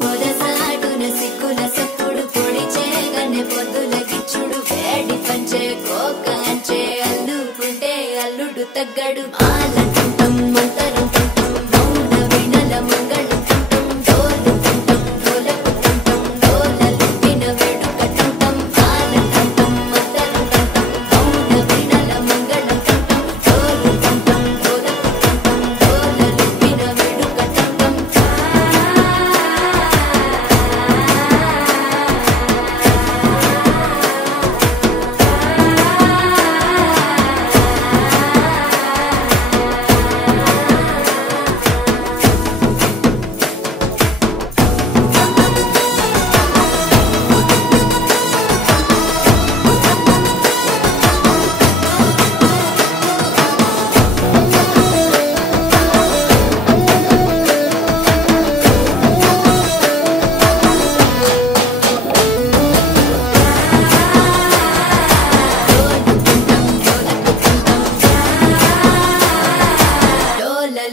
పొదసాటున సిక్కుల సప్పుడు పొడిచే గన్నె పొద్దుల గిచ్చుడు వేడి పంచే కోకంచే అల్లుకుంటే అల్లుడు తగ్గడు ఆలంటుంటం మంతరం తుంటం మౌన వినల మంగళం తుంటం డోలు తుంటం డోలకు తుంటం డోలలు విన వేడుక తుంటం ఆలంటుంటం మంతరం తుంటం మౌన వినల మంగళం తుంటం డోలు తుంటం డోలకు తుంటం డోలలు విన వేడుక తుంటం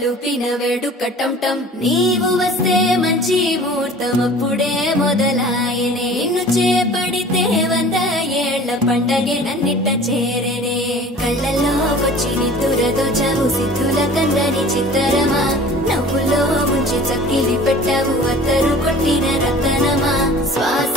లూపిన వేడుక టంటం నీవు వస్తే మంచి ముహూర్తం అప్పుడే మొదలాయనే నిన్ను చేపడితే 100 ఏళ్ల పండగే నన్నిట్ట చేరనే కళ్ళల్లో వచ్చి నిద్దురదో చావు సిద్ధుల కందని చిత్తరమా నవ్వులో ముంచి చక్కిలి పెట్టావు అత్తరు కొట్టిన రతనమా శ్వాస